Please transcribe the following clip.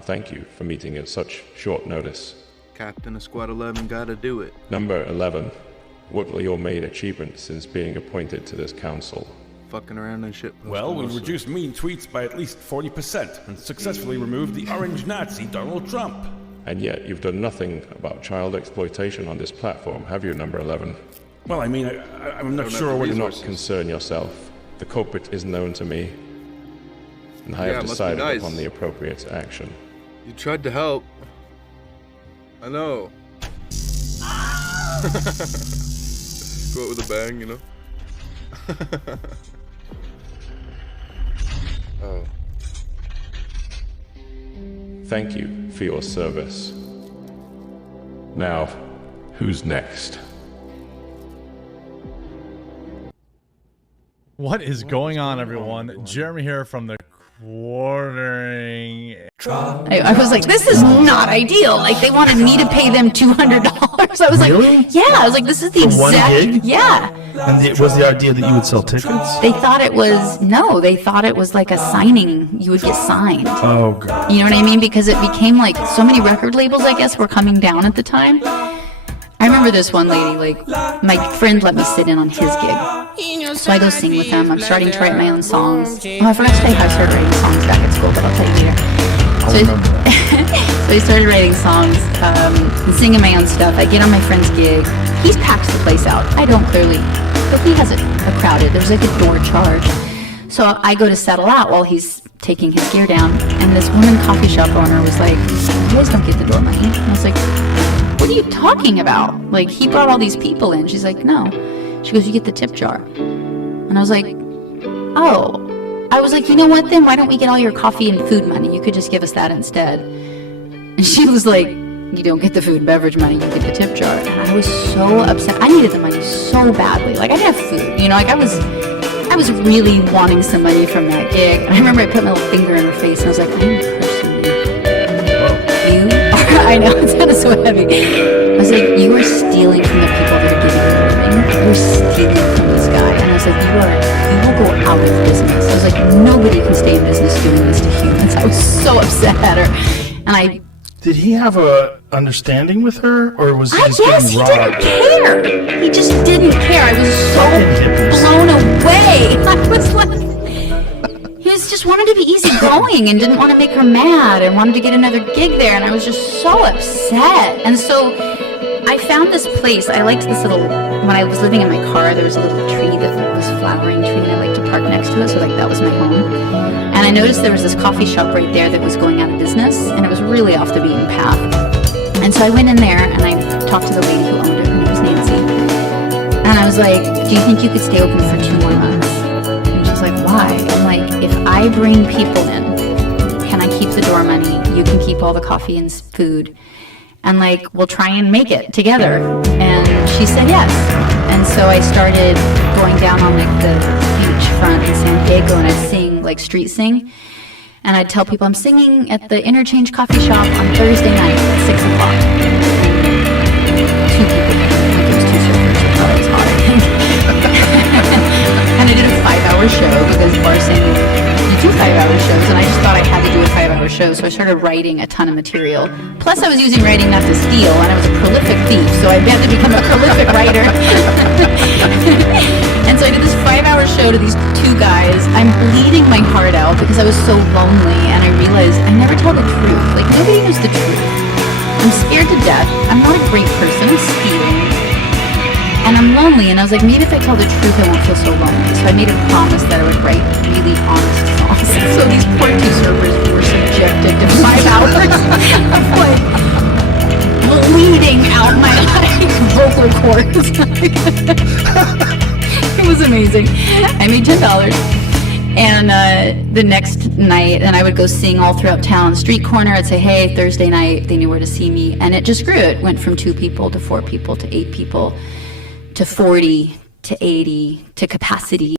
and thank you for meeting at such short notice. Captain of Squad 11 gotta do it. Number 11, what were your main achievements since being appointed to this council? Fucking around and shit. Well, we reduced mean tweets by at least 40% and successfully removed the orange Nazi Donald Trump. And yet you've done nothing about child exploitation on this platform, have you, number 11? Well, I mean, I'm not sure what Do you're not concern yourself. The culprit is known to me, and I have decided upon the appropriate action. You tried to help. I know. Go out with a bang, you know? Oh. Thank you for your service. Now, who's next? What is going on, everyone? Jeremy here from the quartering. I was like, this is not ideal. Like, they wanted me to pay them $200. I was like, yeah. I was like, this is the For exact. one gig? Yeah. And was the idea that you would sell tickets? They thought it was they thought it was like a signing. You would get signed. Oh god. You know what I mean? Because it became like so many record labels, I guess, were coming down at the time. I remember this one lady, like, my friend let me sit in on his gig. So I go sing with him. I'm starting to write my own songs. Oh, I forgot to tell you how I started writing songs back at school, but I'll tell you later. So I started writing songs and singing my own stuff. I get on my friend's gig. He packs the place out. I don't clearly, but he has it crowded. There's like a door charge. So I go to settle out while he's taking his gear down. And this woman coffee shop owner was like, you guys don't get the door money. And I was like, what are you talking about? Like, he brought all these people in. She's like, no. She goes, you get the tip jar. And I was like, oh. I was like, you know what then? Why don't we get all your coffee and food money? You could just give us that instead. And she was like, you don't get the food and beverage money, you get the tip jar. And I was so upset. I needed the money so badly. Like, I didn't have food. You know, like, I was really wanting some money from that gig. And I remember I put my little finger in her face and I was like, I'm cursing you. You are, I know, it's kind of so heavy. I was like, you are stealing from the people that are giving you a living. You're stealing from this guy. And I was like, you will go out of business. I was like, nobody can stay in business doing this to humans. I was so upset at her. And Did he have a understanding with her, or was he just he getting robbed? didn't care. He just didn't care. I was so blown away. I was like, he just wanted to be easygoing and didn't want to make her mad and wanted to get another gig there. And I was just so upset. And so I found this place. I liked this little, when I was living in my car, there was a little tree that was a flowering tree, and I liked to park next to it. So like that was my home. And I noticed there was this coffee shop right there that was going out of business, and it was really off the beaten path. And so I went in there and I talked to the lady who owned it. Her name was Nancy. And I was like, do you think you could stay open for 2 more months? And she's like, why? I'm like, if I bring people in, can I keep the door money? You can keep all the coffee and food. And like, we'll try and make it together. And she said yes. And so I started going down on like the beachfront in San Diego, and I'd sing, like street sing. And I'd tell people I'm singing at the Interchange Coffee Shop on Thursday night at 6 o'clock. And 2 people came, like it was 2 surfers, so I thought it was hot, I think. And I did a 5-hour show because bartending, you do 5-hour shows, and I just thought I had to do a 5-hour show, so I started writing a ton of material. Plus I was using writing not to steal, and I was a prolific thief, so I had to become a prolific writer. And so I did this 5-hour show to these 2 guys. I'm bleeding my heart out because I was so lonely, and I realized I never tell the truth. Like, nobody knows the truth. I'm scared to death. I'm not a great person. I'm stealing. And I'm lonely, and I was like, maybe if I tell the truth, I won't feel so lonely. So I made a promise that I would write really honest songs. So these poor 2 surfers were subjected to 5 hours of like bleeding out my vocal cords. It was amazing. I made $10. And the next night, and I would go sing all throughout town, street corner. I'd say, hey, Thursday night. They knew where to see me. And it just grew. It went from 2 people to 4 people to 8 people to 40 to 80 to capacity.